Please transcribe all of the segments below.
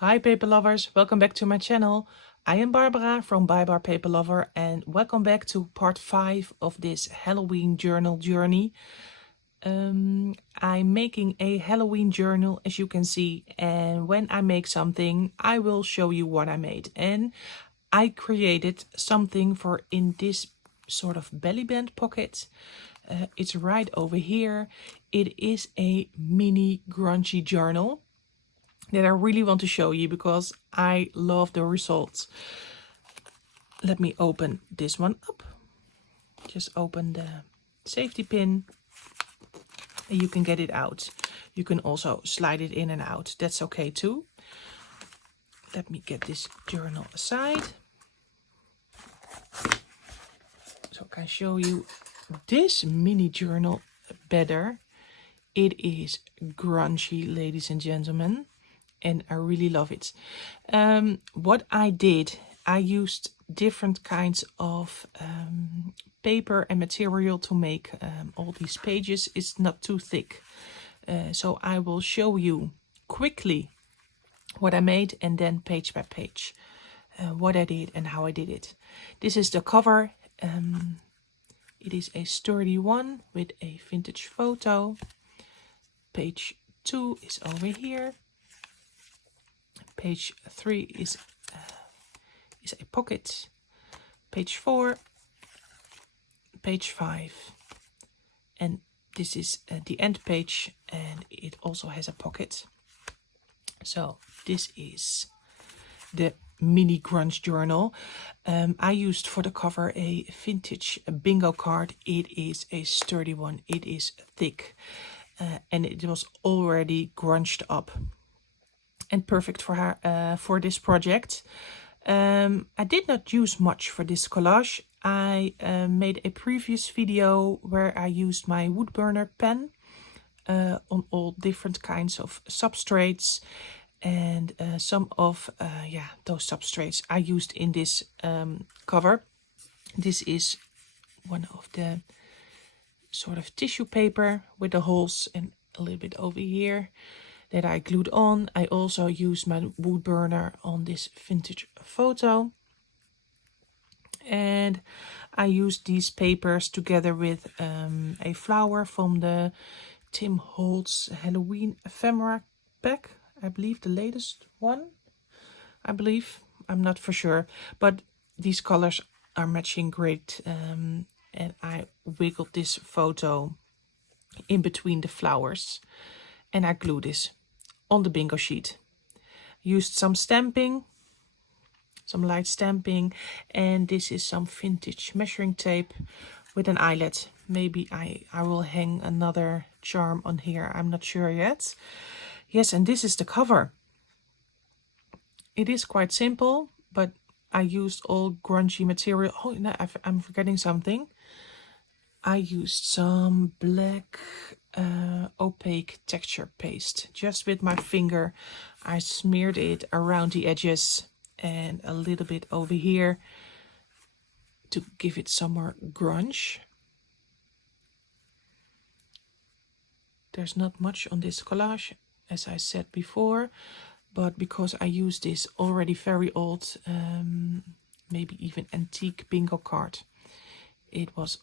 Hi paper lovers, welcome back to my channel. I am Barbara from Bye Bar Paper Lover and welcome back to part 5 of this Halloween journal journey. I'm making a Halloween journal, as you can see, and when I make something I will show you what I made. And I created something for in this sort of belly band pocket. It's right over here. It is a mini grungy journal that I really want to show you because I love the results. Let me open this one up. Just open the safety pin and you can get it out. You can also slide it in and out. That's okay too. Let me get this journal aside so I can show you this mini journal better. It is grungy, ladies and gentlemen, and I really love it. What I did, I used different kinds of paper and material to make all these pages. It's not too thick. So I will show you quickly what I made and then page by page what I did and how I did it. This is the cover. It is a sturdy one with a vintage photo. Page 2 is over here. Page 3 is a pocket. Page 4, page 5, and this is the end page, and it also has a pocket. So this is the mini grunge journal. I used for the cover a vintage bingo card. It is a sturdy one. It is thick, and it was already grunged up and perfect for her for this project. I did not use much for this collage. I made a previous video where I used my woodburner pen on all different kinds of substrates, and some of those substrates I used in this cover. This is one of the sort of tissue paper with the holes and a little bit over here that I glued on. I also used my wood burner on this vintage photo, and I used these papers together with a flower from the Tim Holtz Halloween ephemera pack. I believe the latest one. I'm not for sure, but these colors are matching great, and I wiggled this photo in between the flowers and I glued this on the bingo sheet. Used some stamping, some light stamping, and this is some vintage measuring tape with an eyelet. Maybe I will hang another charm on here, I'm not sure yet. Yes, and this is the cover. It is quite simple, but I used all grungy material. Oh no, I'm forgetting something. I used some black opaque texture paste. Just with my finger I smeared it around the edges and a little bit over here to give it some more grunge. There's not much on this collage, as I said before, but because I used this already very old, maybe even antique bingo card, it was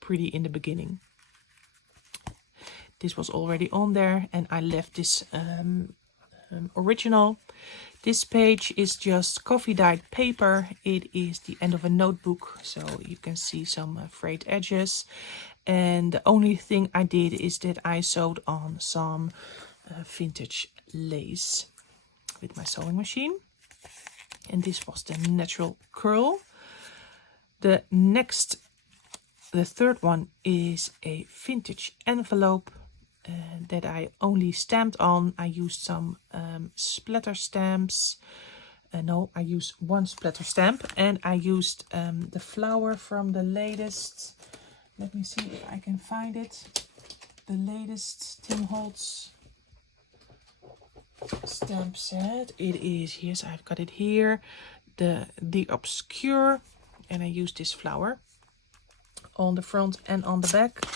pretty in the beginning. This was already on there and I left this original. This page is just coffee dyed paper. It is the end of a notebook, so you can see some frayed edges. And the only thing I did is that I sewed on some vintage lace with my sewing machine. And this was the natural curl. The third one is a vintage envelope that I only stamped on. I used some splatter stamps. No, I used one splatter stamp, and I used the flower from the latest. Let me see if I can find it. The latest Tim Holtz stamp set. It is, yes, I've got it here. The Obscure, and I used this flower on the front and on the back.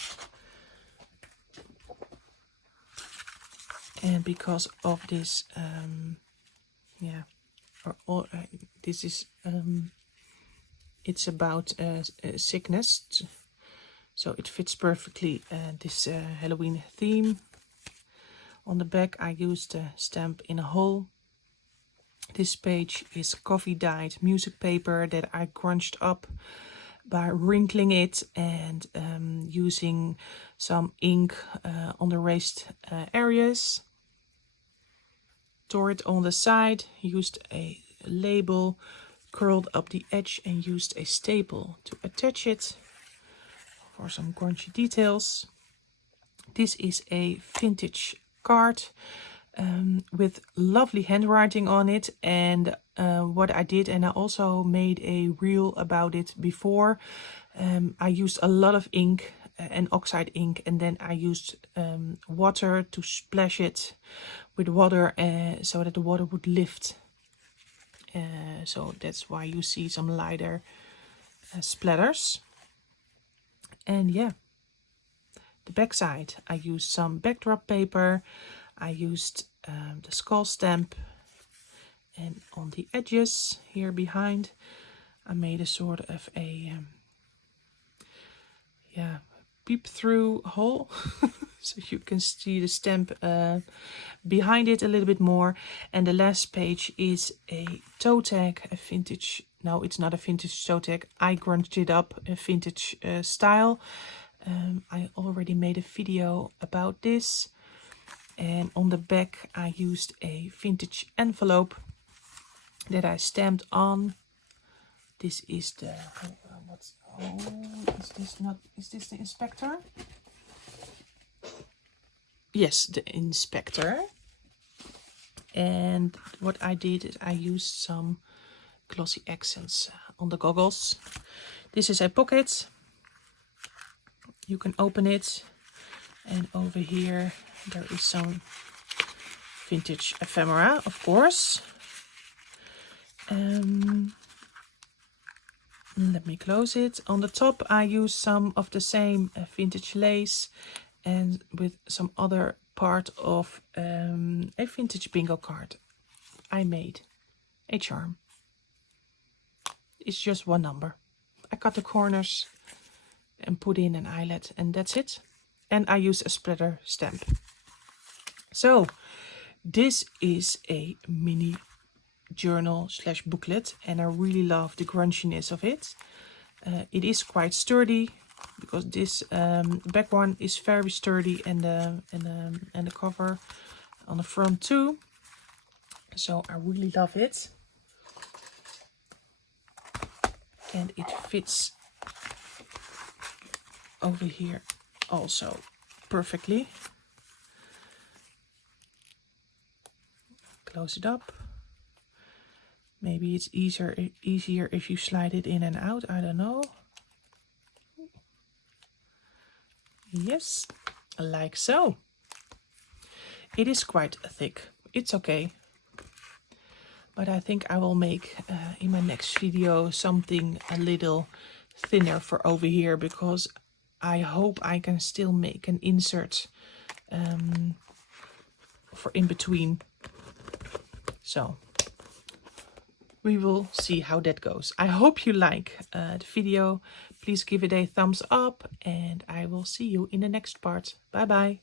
And because of this, this is it's about sickness, so it fits perfectly this Halloween theme. On the back I used a stamp in a hole. This page is coffee dyed music paper that I crunched up by wrinkling it and using some ink on the raised areas. Tore it on the side, used a label, curled up the edge and used a staple to attach it for some grungy details. This is a vintage card with lovely handwriting on it, and what I did, and I also made a reel about it before, I used a lot of ink and oxide ink, and then I used water to splash it with water so that the water would lift. So that's why you see some lighter splatters. And yeah, the back side I used some backdrop paper. I used the skull stamp, and on the edges here behind I made a sort of a peep through hole so you can see the stamp behind it a little bit more. And the last page is a toe tag, a vintage, no, it's not a vintage toe tag, I crunched it up a vintage style. I already made a video about this. And on the back I used a vintage envelope that I stamped on. This is the is this the inspector? Yes, the inspector. And what I did is I used some glossy accents on the goggles. This is a pocket. You can open it, and over here there is some vintage ephemera, of course. Let me close it. On the top I use some of the same vintage lace, and with some other part of a vintage bingo card I made a charm. It's just one number. I cut the corners and put in an eyelet, and that's it. And I use a splatter stamp. So this is a mini journal / booklet, and I really love the grunginess of it. It is quite sturdy because this back one is very sturdy, and the cover on the front too. So I really love it, and it fits over here also perfectly. Close it up. Maybe it's easier if you slide it in and out, I don't know. Yes, like so. It is quite thick. It's okay. But I think I will make in my next video something a little thinner for over here, because I hope I can still make an insert for in between. So we will see how that goes. I hope you like the video. Please give it a thumbs up, and I will see you in the next part. Bye bye.